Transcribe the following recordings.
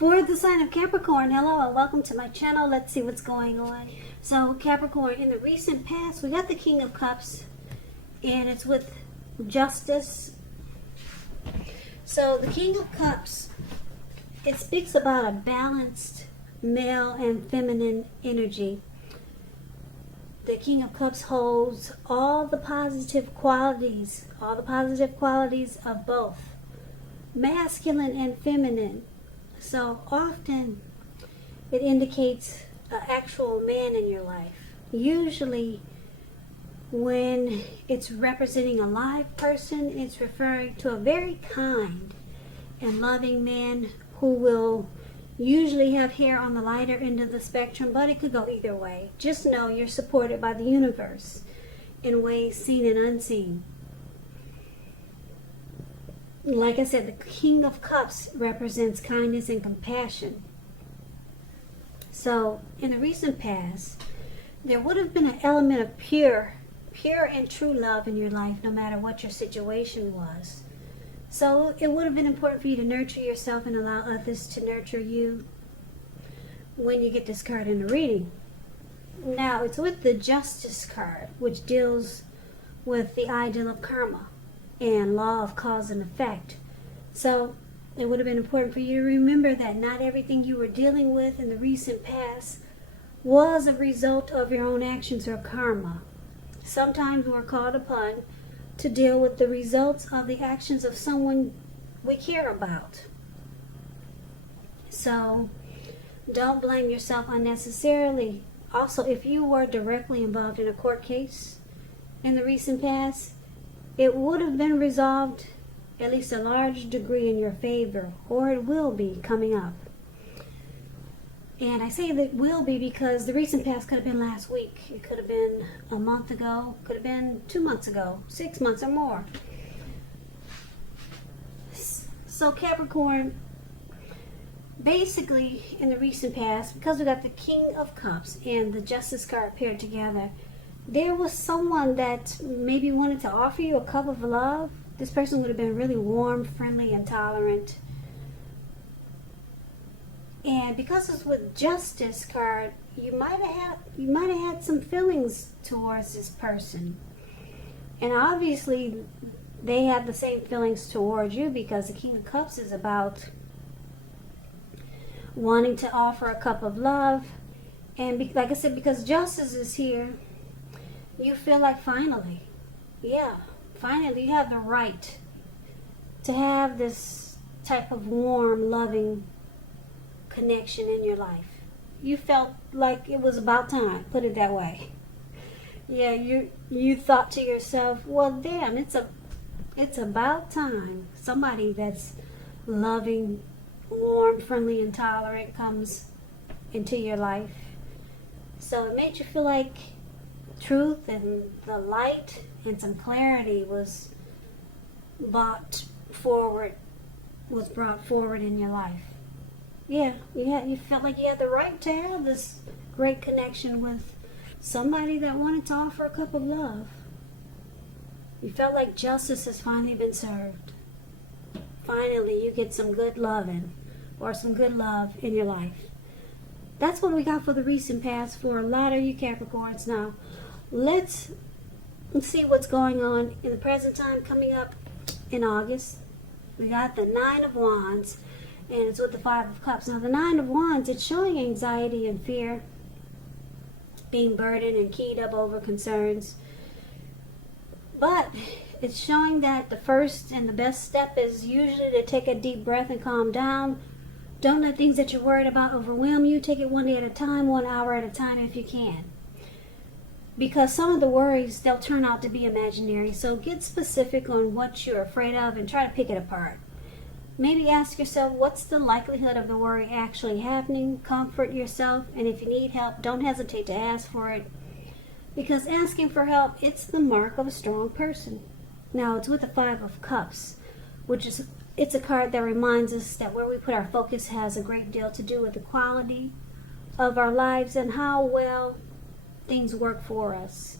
For the sign of Capricorn, hello and welcome to my channel. Let's see what's going on. So Capricorn, in the recent past, we got the King of Cups, and it's with justice. So the King of Cups, it speaks about a balanced male and feminine energy. The King of Cups holds all the positive qualities of both masculine and feminine. So often it indicates an actual man in your life. Usually when it's representing a live person, it's referring to a very kind and loving man who will usually have hair on the lighter end of the spectrum, but it could go either way. Just know you're supported by the universe in ways seen and unseen. Like I said, the King of Cups represents kindness and compassion. So, in the recent past, there would have been an element of pure and true love in your life, no matter what your situation was. So, it would have been important for you to nurture yourself and allow others to nurture you when you get this card in the reading. Now, it's with the Justice card, which deals with the ideal of karma and law of cause and effect. So it would have been important for you to remember that not everything you were dealing with in the recent past was a result of your own actions or karma. Sometimes we're called upon to deal with the results of the actions of someone we care about. So don't blame yourself unnecessarily. Also, if you were directly involved in a court case in the recent past, it would have been resolved at least a large degree in your favor, or it will be coming up. And I say that will be because the recent past could have been last week. It could have been a month ago, could have been 2 months ago, 6 months or more. So Capricorn, basically in the recent past, because we got the King of Cups and the Justice card paired together, there was someone that maybe wanted to offer you a cup of love. This person would have been really warm, friendly, and tolerant. And because it's with Justice card, you might have had some feelings towards this person. And obviously they have the same feelings towards you, because the King of Cups is about wanting to offer a cup of love. And like I said, because Justice is here, you feel like finally you have the right to have this type of warm, loving connection in your life. You felt like it was about time, put it that way. Yeah, you thought to yourself, well, damn, it's about time somebody that's loving, warm, friendly, and tolerant comes into your life. So it made you feel like truth and the light and some clarity was brought forward in your life. Yeah, you felt like you had the right to have this great connection with somebody that wanted to offer a cup of love. You felt like justice has finally been served. Finally, you get some good loving or some good love in your life. That's what we got for the recent past for a lot of you Capricorns. Now, let's see what's going on in the present time coming up in August. We got the Nine of Wands, and it's with the Five of Cups. Now, the Nine of Wands, it's showing anxiety and fear, being burdened and keyed up over concerns. But it's showing that the first and the best step is usually to take a deep breath and calm down. Don't let things that you're worried about overwhelm you. Take it one day at a time, 1 hour at a time if you can. Because some of the worries, they'll turn out to be imaginary. So get specific on what you're afraid of and try to pick it apart. Maybe ask yourself, what's the likelihood of the worry actually happening? Comfort yourself, and if you need help, don't hesitate to ask for it. Because asking for help, it's the mark of a strong person. Now, it's with the Five of Cups, it's a card that reminds us that where we put our focus has a great deal to do with the quality of our lives and how well things work for us.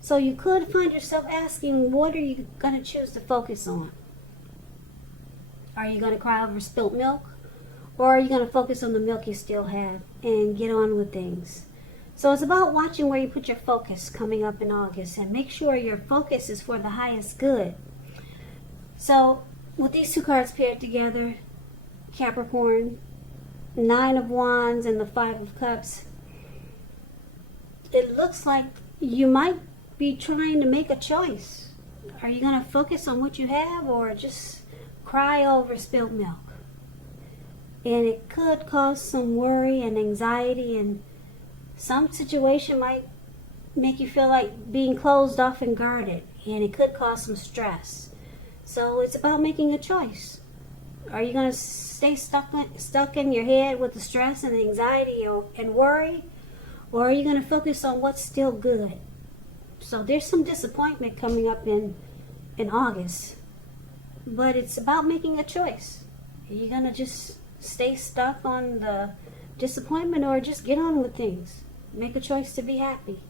So you could find yourself asking, what are you going to choose to focus on? Are you going to cry over spilt milk? Or are you going to focus on the milk you still have and get on with things? So it's about watching where you put your focus coming up in August, and make sure your focus is for the highest good. So with these two cards paired together, Capricorn, Nine of Wands and the Five of Cups, it looks like you might be trying to make a choice. Are you going to focus on what you have, or just cry over spilled milk? And it could cause some worry and anxiety, and some situation might make you feel like being closed off and guarded, and it could cause some stress. So it's about making a choice. Are you going to stay stuck in your head with the stress and anxiety and worry, or are you going to focus on what's still good? So there's some disappointment coming up in August, but it's about making a choice. Are you going to just stay stuck on the disappointment, or just get on with things? Make a choice to be happy.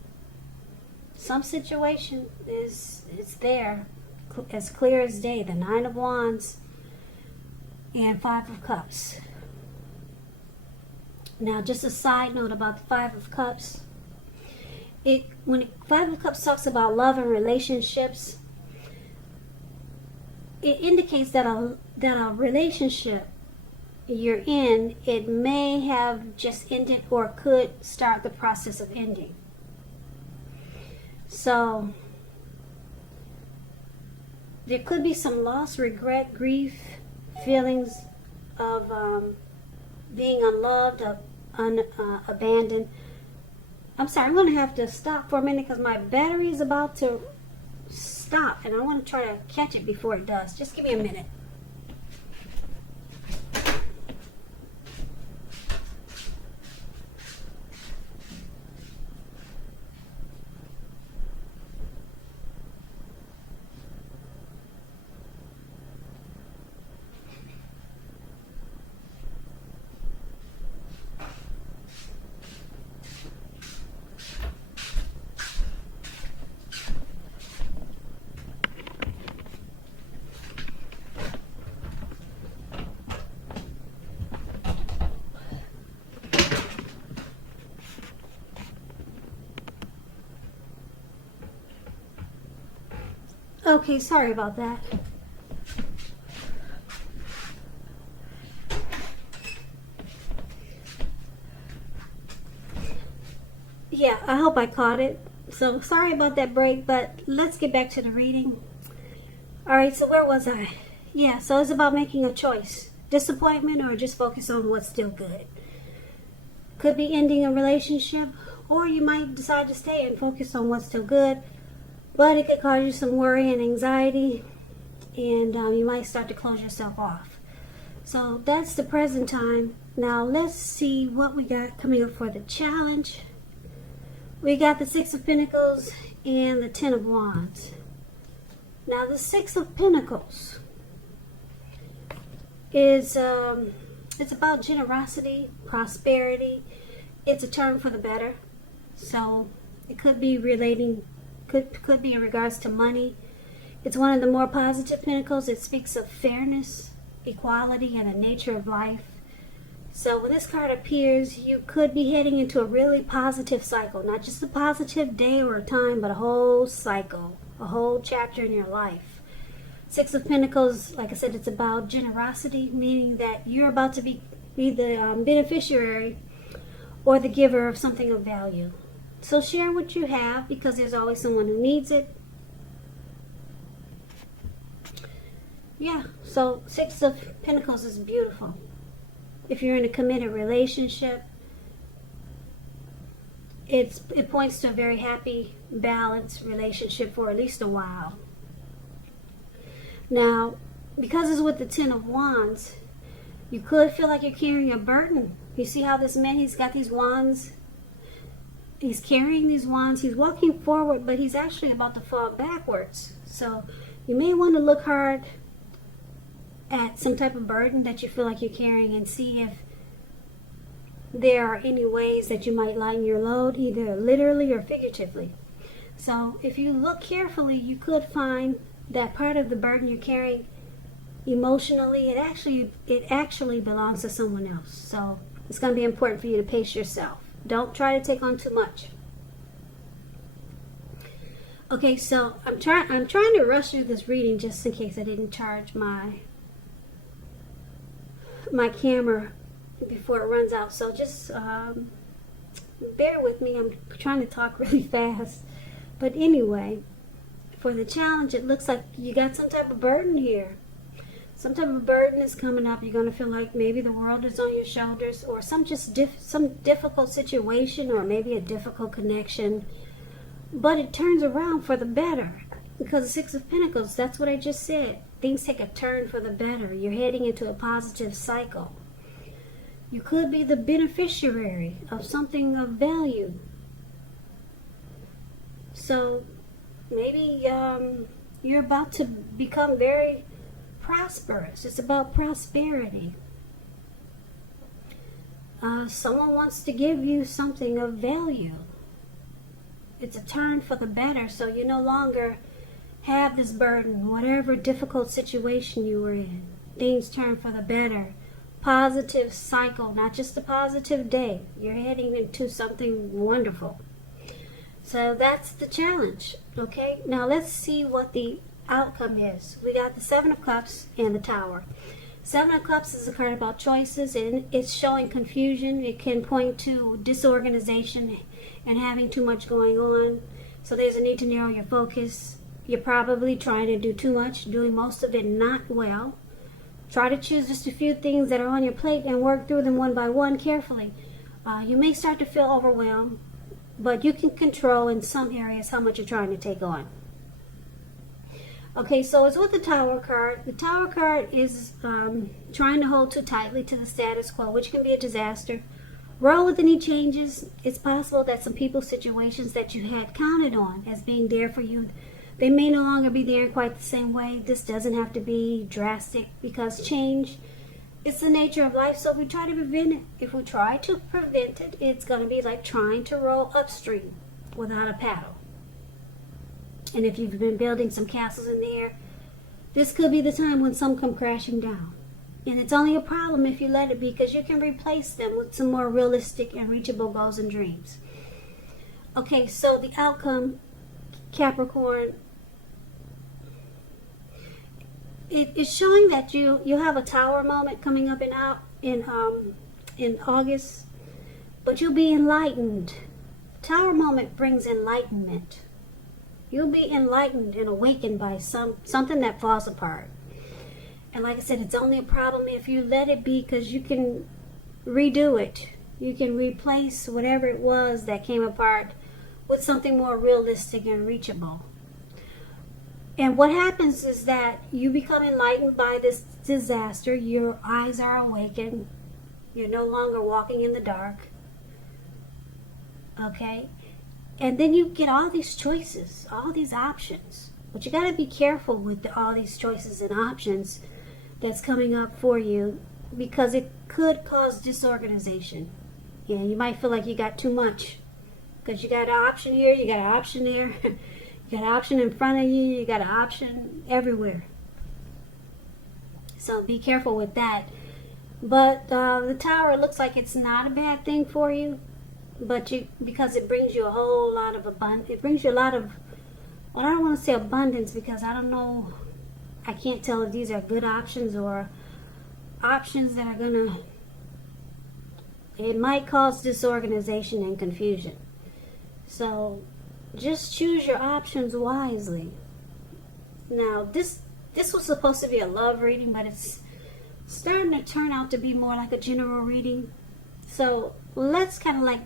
Some situation it's there, as clear as day. The Nine of Wands and Five of Cups. Now, just a side note about the Five of Cups. Five of Cups talks about love and relationships, it indicates that a relationship you're in, it may have just ended or could start the process of ending. So there could be some loss, regret, grief, feelings of being unloved, abandoned. I'm sorry, I'm going to have to stop for a minute because my battery is about to stop, and I want to try to catch it before it does. Just give me a minute. Okay, sorry about that. Yeah, I hope I caught it. So sorry about that break, but let's get back to the reading. Alright, so where was I? Yeah, so it's about making a choice. Disappointment, or just focus on what's still good. Could be ending a relationship, or you might decide to stay and focus on what's still good. But it could cause you some worry and anxiety, and you might start to close yourself off. So that's the present time. Now let's see what we got coming up for the challenge. We got the Six of Pentacles and the Ten of Wands. Now the Six of Pentacles is it's about generosity, prosperity. It's a term for the better. So it could be relating. Could be in regards to money. It's one of the more positive pentacles. It speaks of fairness, equality, and the nature of life. So when this card appears, you could be heading into a really positive cycle. Not just a positive day or a time, but a whole cycle, a whole chapter in your life. Six of Pentacles, like I said, it's about generosity, meaning that you're about to be the beneficiary or the giver of something of value. So share what you have, because there's always someone who needs it. Yeah, so Six of Pentacles is beautiful. If you're in a committed relationship, it points to a very happy, balanced relationship for at least a while. Now, because it's with the Ten of Wands, you could feel like you're carrying a burden. You see how this man, he's got these wands. He's carrying these wands. He's walking forward, but he's actually about to fall backwards. So you may want to look hard at some type of burden that you feel like you're carrying, and see if there are any ways that you might lighten your load, either literally or figuratively. So if you look carefully, you could find that part of the burden you're carrying, emotionally, it actually belongs to someone else. So it's going to be important for you to pace yourself. Don't try to take on too much. Okay, so I'm trying to rush through this reading just in case I didn't charge my camera before it runs out. So just bear with me. I'm trying to talk really fast. But anyway, for the challenge, it looks like you got some type of burden here. Some type of burden is coming up. You're going to feel like maybe the world is on your shoulders, or some difficult situation, or maybe a difficult connection. But it turns around for the better, because the Six of Pentacles, that's what I just said. Things take a turn for the better. You're heading into a positive cycle. You could be the beneficiary of something of value. So maybe you're about to become very prosperous. It's about prosperity. Someone wants to give you something of value. It's a turn for the better, so you no longer have this burden. Whatever difficult situation you were in, things turn for the better. Positive cycle, not just a positive day. You're heading into something wonderful. So that's the challenge, okay? Now let's see what the outcome is. We got the Seven of Cups and the Tower. Seven of Cups is a card about choices, and it's showing confusion. It can point to disorganization and having too much going on. So there's a need to narrow your focus. You're probably trying to do too much, doing most of it not well. Try to choose just a few things that are on your plate and work through them one by one carefully. You may start to feel overwhelmed, but you can control in some areas how much you're trying to take on. Okay, so it's with the Tower card. The Tower card is trying to hold too tightly to the status quo, which can be a disaster. Roll with any changes. It's possible that some people's situations that you had counted on as being there for you, they may no longer be there in quite the same way. This doesn't have to be drastic, because change is the nature of life. So if we try to prevent it, it's going to be like trying to row upstream without a paddle. And if you've been building some castles in the air, this could be the time when some come crashing down. And it's only a problem if you let it be, because you can replace them with some more realistic and reachable goals and dreams. Okay, so the outcome, Capricorn, it's showing that you have a Tower moment coming up in August, but you'll be enlightened. Tower moment brings enlightenment. You'll be enlightened and awakened by something that falls apart. And like I said, it's only a problem if you let it be, because you can redo it. You can replace whatever it was that came apart with something more realistic and reachable. And what happens is that you become enlightened by this disaster. Your eyes are awakened. You're no longer walking in the dark. Okay? And then you get all these choices, all these options. But you got to be careful with all these choices and options that's coming up for you, because it could cause disorganization. Yeah, you might feel like you got too much, because you got an option here, you got an option there, you got an option in front of you, you got an option everywhere. So be careful with that. But the Tower looks like it's not a bad thing for you, but because it brings you a whole lot of abundance. It brings you a lot of, well, I don't want to say abundance, because I don't know, I can't tell if these are good options or options that are gonna, it might cause disorganization and confusion. So just choose your options wisely. Now this was supposed to be a love reading, but it's starting to turn out to be more like a general reading. So let's kind of like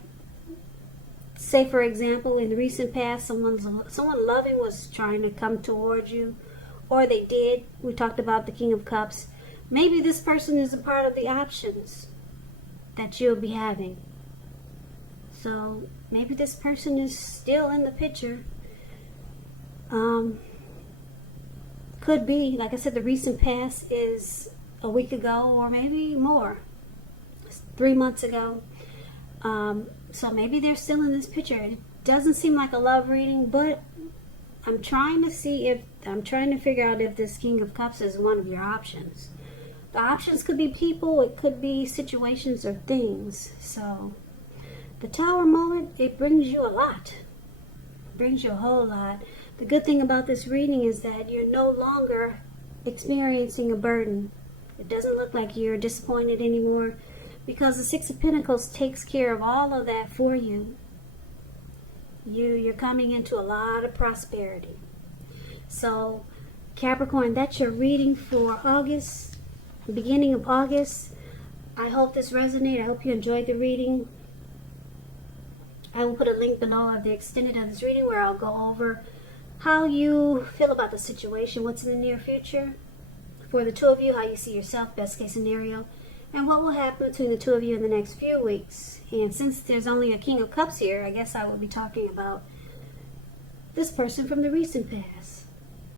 say, for example, in the recent past, someone loving was trying to come towards you, or they did. We talked about the King of Cups. Maybe this person is a part of the options that you'll be having. So maybe this person is still in the picture. Could be, like I said, the recent past is a week ago, or maybe more, 3 months ago. So maybe they're still in this picture. It doesn't seem like a love reading, but I'm trying to figure out if this King of Cups is one of your options. The options could be people, it could be situations or things. So the Tower moment, it brings you a lot. It brings you a whole lot. The good thing about this reading is that you're no longer experiencing a burden. It doesn't look like you're disappointed anymore, because the Six of Pentacles takes care of all of that for you. You're coming into a lot of prosperity. So Capricorn, that's your reading for August, beginning of August. I hope this resonated. I hope you enjoyed the reading. I will put a link below of the extended of this reading where I'll go over how you feel about the situation, what's in the near future for the two of you, how you see yourself, best case scenario, and what will happen between the two of you in the next few weeks. And since there's only a King of Cups here, I guess I will be talking about this person from the recent past.